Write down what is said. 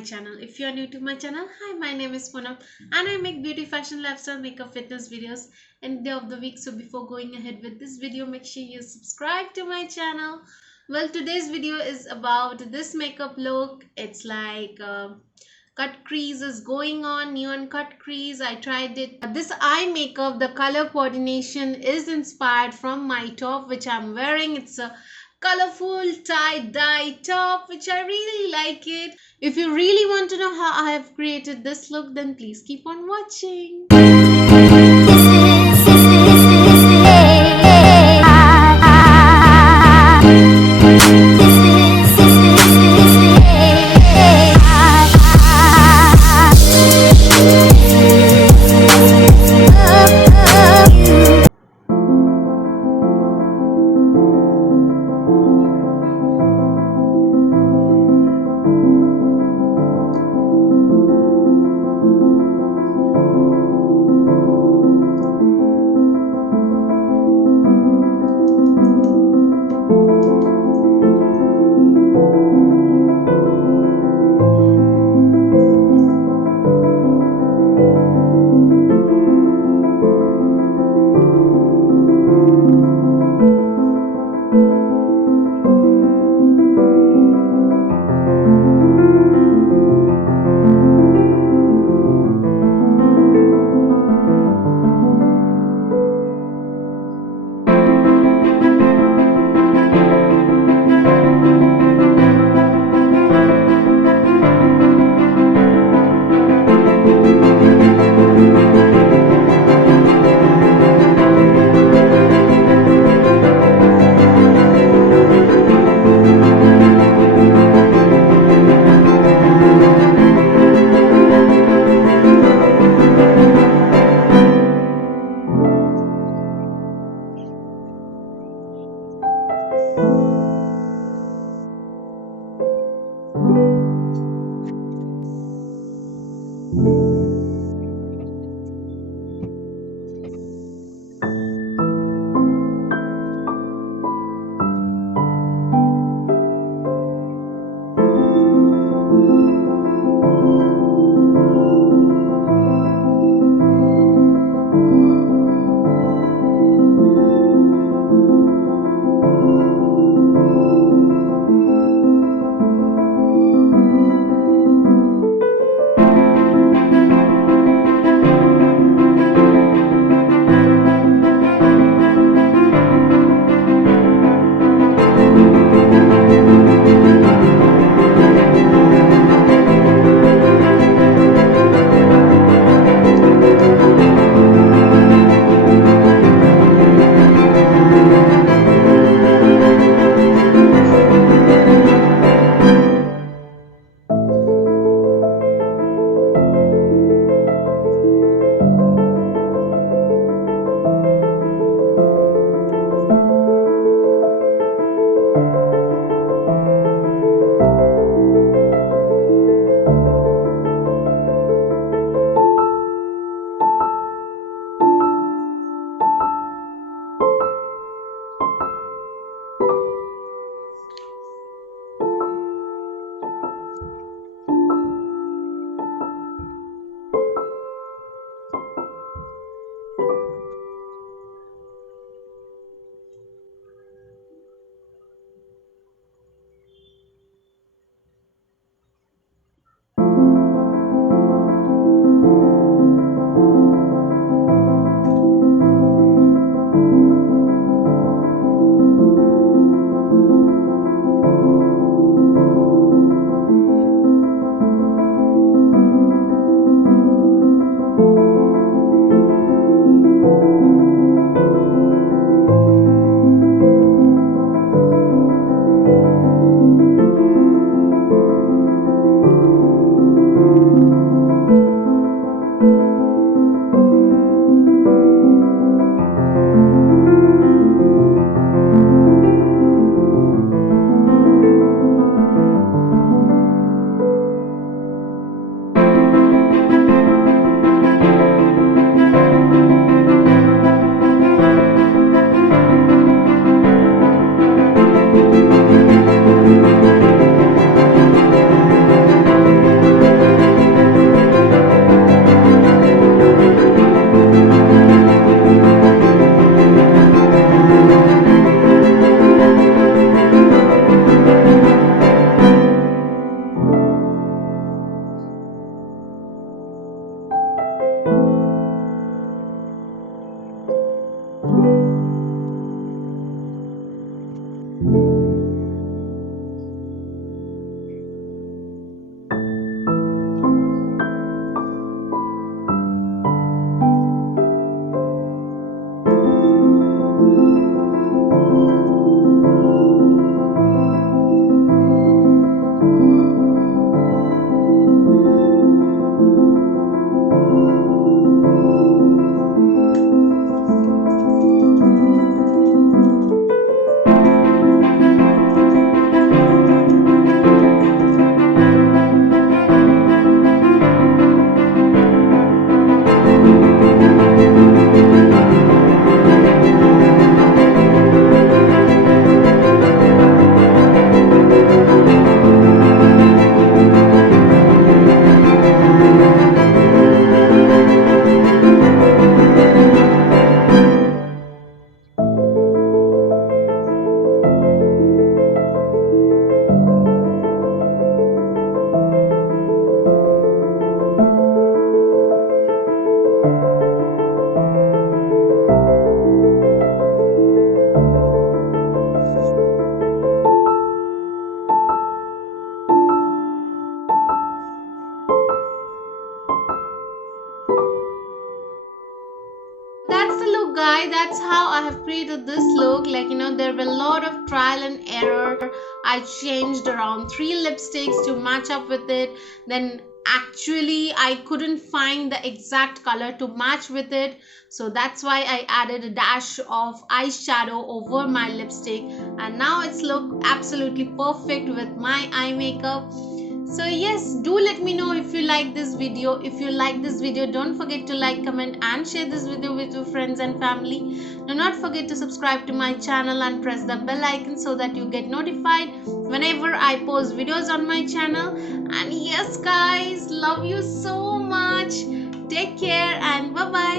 my channel. If you are new to my channel, hi, my name is Poonam and I make beauty, fashion, lifestyle, makeup, fitness videos any day of the week. So before going ahead with this video, make sure you subscribe to my channel. Well, today's video is about this makeup look. It's like cut crease is going on, neon cut crease. I tried it. This eye makeup, the color coordination is inspired from my top which I'm wearing. It's a colorful tie-dye top which I really like it. If you really want to know how I have created this look, then please keep on watching. So guys, that's how I have created this look. Like, there were a lot of trial and error. I changed around 3 lipsticks to match up with it. Then actually I couldn't find the exact color to match with it. So that's why I added a dash of eyeshadow over my lipstick. And now it's look absolutely perfect with my eye makeup. So yes, do let me know if you like this video. If you like this video, don't forget to like, comment and share this video with your friends and family. Do not forget to subscribe to my channel and press the bell icon so that you get notified whenever I post videos on my channel. And yes guys, love you so much. Take care and bye bye.